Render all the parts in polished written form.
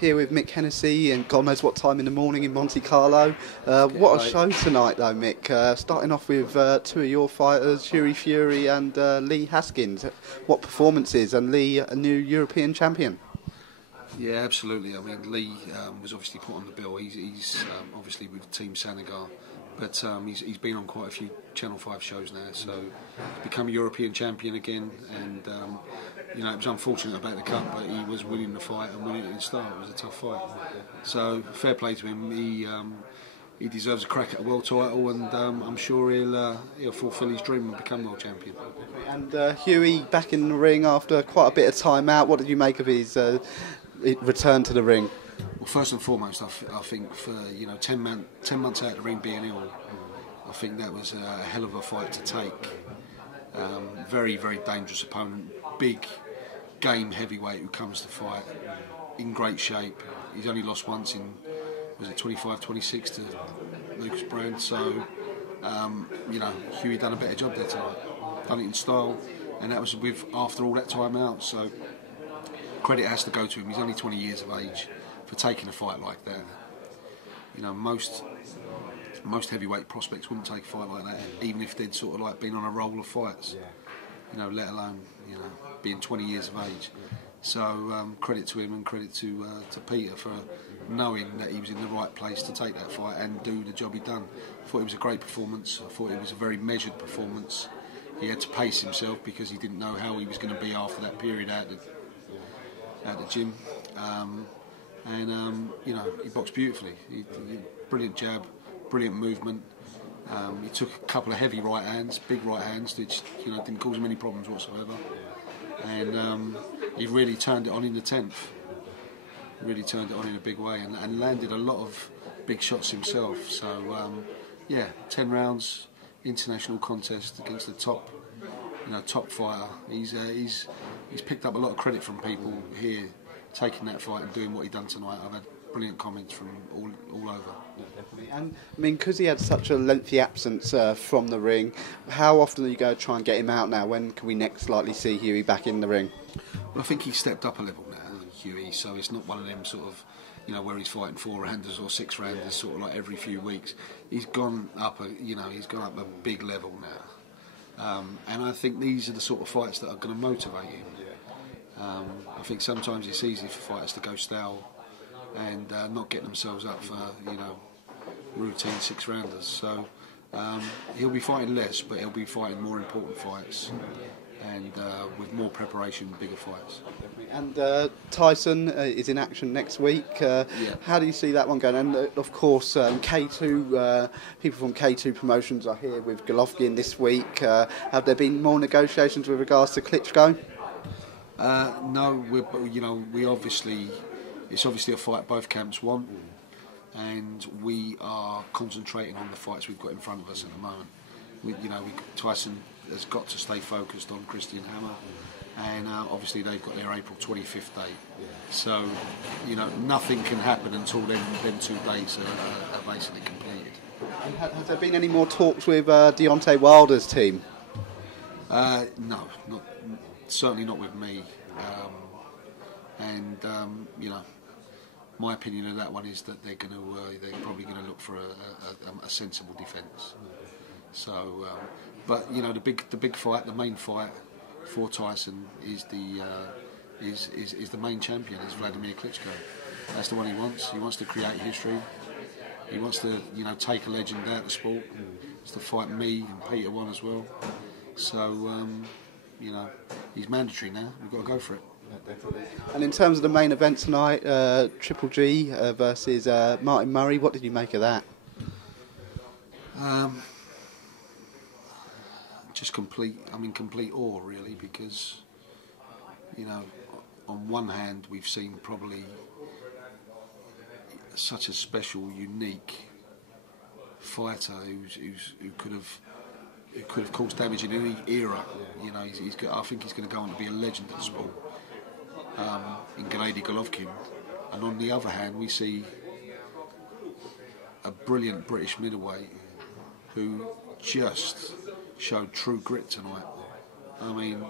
Here with Mick Hennessy, and God knows what time in the morning in Monte Carlo. What a show tonight, though, Mick. Starting off with two of your fighters, Hughie Fury and Lee Haskins. What performances, and Lee, a new European champion. Yeah, absolutely. I mean, Lee was obviously put on the bill. He's obviously with Team Senegal, but he's been on quite a few Channel 5 shows now, so he's become a European champion again. And you know, it was unfortunate about the cup, but he was winning the fight and winning it in style. It was a tough fight. So fair play to him. He deserves a crack at a world title, and I'm sure he'll fulfil his dream and become world champion. And Hughie back in the ring after quite a bit of time out. What did you make of his return to the ring? Well, first and foremost, I think for 10 months out of the ring being ill, I think that was a hell of a fight to take. Very, very dangerous opponent, big game heavyweight who comes to fight in great shape. He's only lost once in, was it 25-26 to Lucas Brand, so Hughie done a better job there tonight, done it in style, and that was with after all that time out, so credit has to go to him. He's only 20 years of age for taking a fight like that. You know, most heavyweight prospects wouldn't take a fight like that, even if they'd sort of like been on a roll of fights. You know, let alone being 20 years of age. So credit to him and credit to Peter for knowing that he was in the right place to take that fight and do the job he'd done. I thought it was a great performance. I thought it was a very measured performance. He had to pace himself because he didn't know how he was going to be after that period out at the gym. He boxed beautifully. Brilliant jab, brilliant movement. He took a couple of heavy right hands, big right hands, which didn't cause him any problems whatsoever. And he really turned it on in the 10th. Really turned it on in a big way and landed a lot of big shots himself. So 10 rounds, international contest against the top fighter. He's picked up a lot of credit from people here, taking that fight and doing what he done tonight. I've had brilliant comments from all over. Definitely. And I mean, because he had such a lengthy absence from the ring, how often are you going to try and get him out now? When can we next likely see Hughie back in the ring? Well, I think he's stepped up a level now, Hughie. So it's not one of them sort of, where he's fighting 4-rounders or 6-rounders, sort of like every few weeks. He's gone up he's gone up a big level now. And I think these are the sort of fights that are going to motivate him. I think sometimes it's easy for fighters to go stale and not get themselves up for routine 6-rounders. So he'll be fighting less, but he'll be fighting more important fights and with more preparation, bigger fights. And Tyson is in action next week. How do you see that one going? And of course, K2 people from K2 Promotions are here with Golovkin this week. Have there been more negotiations with regards to Klitschko? No, it's obviously a fight both camps want, and we are concentrating on the fights we've got in front of us at the moment. Tyson has got to stay focused on Christian Hammer, and obviously they've got their April 25th date. So, nothing can happen until them 2 dates are basically completed. And has there been any more talks with Deontay Wilder's team? No, certainly not with me. My opinion of that one is that they're probably going to look for a sensible defence. So, but the big fight, the main fight for Tyson is the main champion, is Vladimir Klitschko. That's the one he wants. He wants to create history. He wants to take a legend out of the sport. He wants to fight me and Peter one as well. So he's mandatory now. We've got to go for it. Definitely. And in terms of the main event tonight, Triple G versus Martin Murray, what did you make of that? I'm in complete awe, really, because on one hand we've seen probably such a special, unique fighter who could have caused damage in any era. I think he's going to go on to be a legend of the sport. In Gennady Golovkin, and on the other hand we see a brilliant British middleweight who just showed true grit tonight. I mean,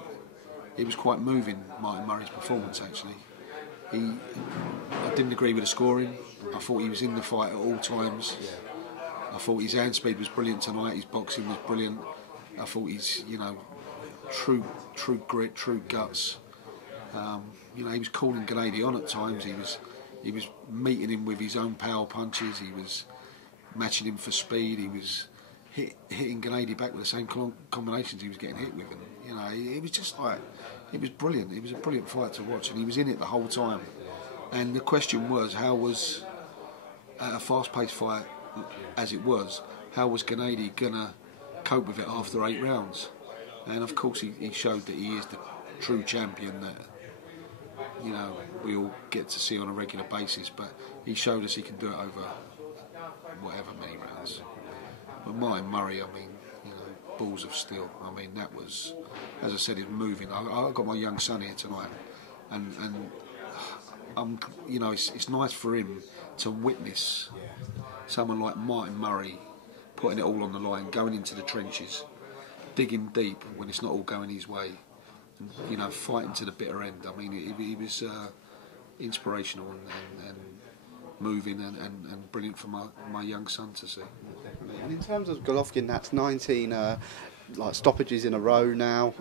it was quite moving, Martin Murray's performance actually. I didn't agree with the scoring. I thought he was in the fight at all times. I thought his hand speed was brilliant tonight. His boxing was brilliant. I thought he's, true grit, true guts. He was calling Gennady on at times. He was meeting him with his own power punches. He was matching him for speed. He was hitting Gennady back with the same combinations he was getting hit with. And, it was just like, it was brilliant. It was a brilliant fight to watch, and he was in it the whole time. And the question was, how was, at a fast-paced fight as it was, how was Gennady gonna cope with it after 8 rounds? And of course he showed that he is the true champion that we all get to see on a regular basis, but he showed us he can do it over whatever many rounds. But Martin Murray, balls of steel. That was, as I said, it's moving. I got my young son here tonight, and it's nice for him to witness someone like Martin Murray putting it all on the line, going into the trenches, digging deep when it's not all going his way, and fighting to the bitter end. He was inspirational and moving and brilliant for my young son to see. And in terms of Golovkin, that's 19 stoppages in a row now.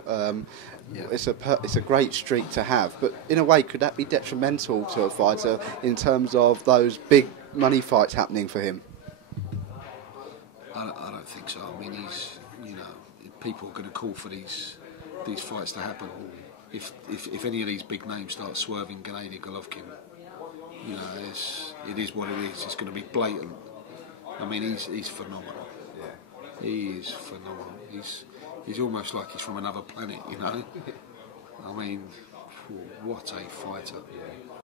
It's a great streak to have, but in a way, could that be detrimental to a fighter in terms of those big money fights happening for him? I don't think so. He's, people are going to call for these fights to happen. If any of these big names start swerving Gennady Golovkin, it is what it is. It's going to be blatant. He's phenomenal. He is phenomenal. He's almost like he's from another planet. What a fighter.